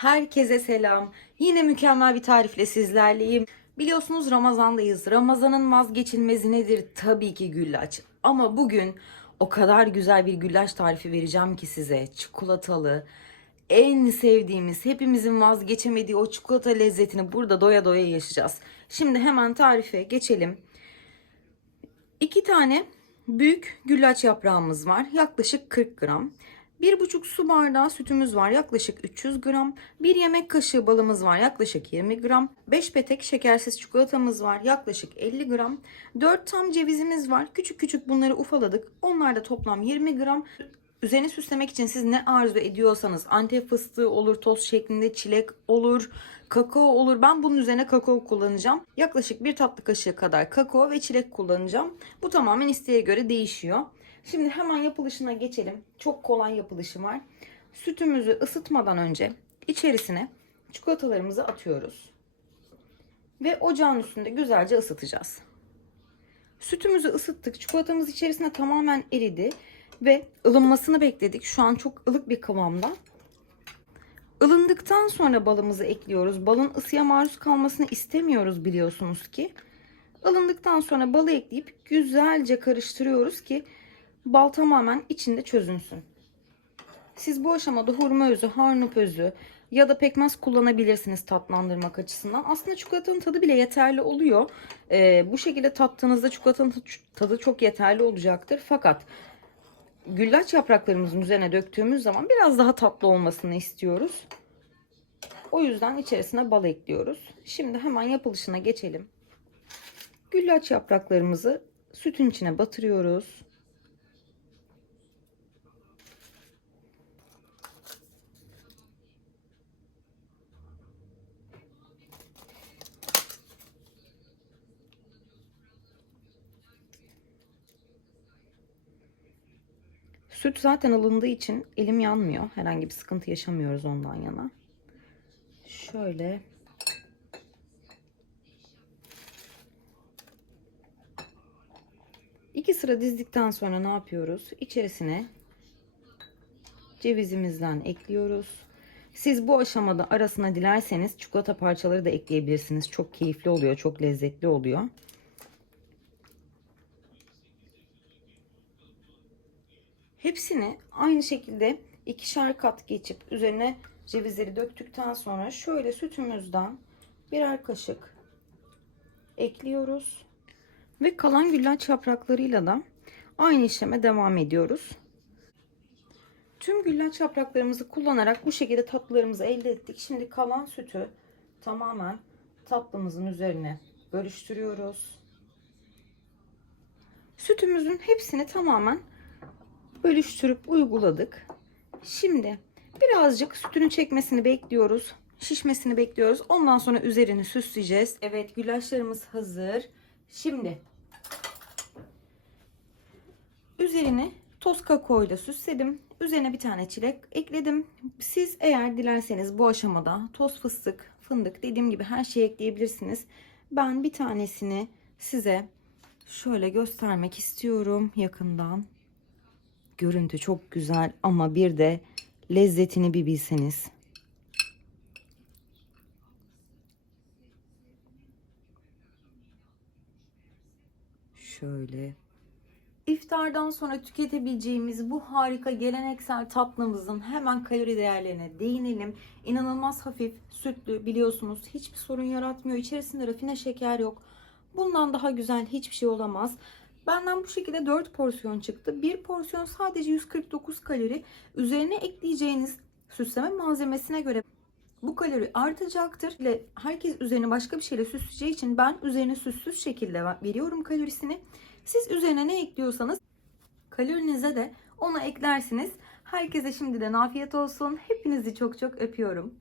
Herkese selam. Yine mükemmel bir tarifle sizlerleyim. Biliyorsunuz Ramazan'dayız. Ramazan'ın vazgeçilmezi nedir? Tabii ki güllaç. Ama bugün o kadar güzel bir güllaç tarifi vereceğim ki size. Çikolatalı, en sevdiğimiz, hepimizin vazgeçemediği o çikolata lezzetini burada doya doya yaşayacağız. Şimdi hemen tarife geçelim. İki tane büyük güllaç yaprağımız var. Yaklaşık 40 gram. 1,5 su bardağı sütümüz var yaklaşık 300 gram. 1 yemek kaşığı balımız var yaklaşık 20 gram. 5 petek şekersiz çikolatamız var yaklaşık 50 gram. 4 tam cevizimiz var. Küçük küçük bunları ufaladık. Onlar da toplam 20 gram. Üzerine süslemek için siz ne arzu ediyorsanız antep fıstığı olur, toz şeklinde çilek olur, kakao olur. Ben bunun üzerine kakao kullanacağım. Yaklaşık bir tatlı kaşığı kadar kakao ve çilek kullanacağım. Bu tamamen isteğe göre değişiyor. Şimdi hemen yapılışına geçelim. Çok kolay yapılışı var. Sütümüzü ısıtmadan önce içerisine çikolatalarımızı atıyoruz. Ve ocağın üstünde güzelce ısıtacağız. Sütümüzü ısıttık. Çikolatamız içerisine tamamen eridi ve ılınmasını bekledik. Şu an çok ılık bir kıvamda. Ilındıktan sonra balımızı ekliyoruz. Balın ısıya maruz kalmasını istemiyoruz biliyorsunuz ki. Ilındıktan sonra balı ekleyip güzelce karıştırıyoruz ki bal tamamen içinde çözünsün. Siz bu aşamada hurma özü, harnup özü ya da pekmez kullanabilirsiniz tatlandırmak açısından. Aslında çikolatanın tadı bile yeterli oluyor. Ee, bu şekilde tattığınızda çikolatanın tadı çok yeterli olacaktır. Fakat güllaç yapraklarımızın üzerine döktüğümüz zaman biraz daha tatlı olmasını istiyoruz. O yüzden içerisine bal ekliyoruz. Şimdi hemen yapılışına geçelim. Güllaç yapraklarımızı sütün içine batırıyoruz. Süt zaten alındığı için elim yanmıyor. Herhangi bir sıkıntı yaşamıyoruz ondan yana. Şöyle iki sıra dizdikten sonra ne yapıyoruz? İçerisine cevizimizden ekliyoruz. Siz bu aşamada arasına dilerseniz çikolata parçaları da ekleyebilirsiniz. Çok keyifli oluyor, çok lezzetli oluyor. Hepsini aynı şekilde ikişer kat geçip üzerine cevizleri döktükten sonra şöyle sütümüzden birer kaşık ekliyoruz. Ve kalan güllaç yapraklarıyla da aynı işleme devam ediyoruz. Tüm güllaç yapraklarımızı kullanarak bu şekilde tatlılarımızı elde ettik. Şimdi kalan sütü tamamen tatlımızın üzerine bölüştürüyoruz. Sütümüzün hepsini tamamen bölüştürüp uyguladık. Şimdi birazcık sütünü çekmesini bekliyoruz. Şişmesini bekliyoruz. Ondan sonra üzerini süsleyeceğiz. Evet güllaçlarımız hazır. Şimdi üzerini toz kakao ile süsledim. Üzerine bir tane çilek ekledim. Siz eğer dilerseniz bu aşamada toz fıstık, fındık dediğim gibi her şeyi ekleyebilirsiniz. Ben bir tanesini size şöyle göstermek istiyorum yakından. Görüntü çok güzel ama bir de lezzetini bir bilseniz. Şöyle. İftardan sonra tüketebileceğimiz bu harika geleneksel tatlımızın hemen kalori değerlerine değinelim. İnanılmaz hafif, sütlü biliyorsunuz hiçbir sorun yaratmıyor. İçerisinde rafine şeker yok. Bundan daha güzel hiçbir şey olamaz. Benden bu şekilde 4 porsiyon çıktı. Bir porsiyon sadece 149 kalori. Üzerine ekleyeceğiniz süsleme malzemesine göre bu kalori artacaktır. Ve herkes üzerine başka bir şeyle süsleyeceği için ben üzerine süssüz şekilde veriyorum kalorisini. Siz üzerine ne ekliyorsanız kalorinize de ona eklersiniz. Herkese şimdiden afiyet olsun. Hepinizi çok çok öpüyorum.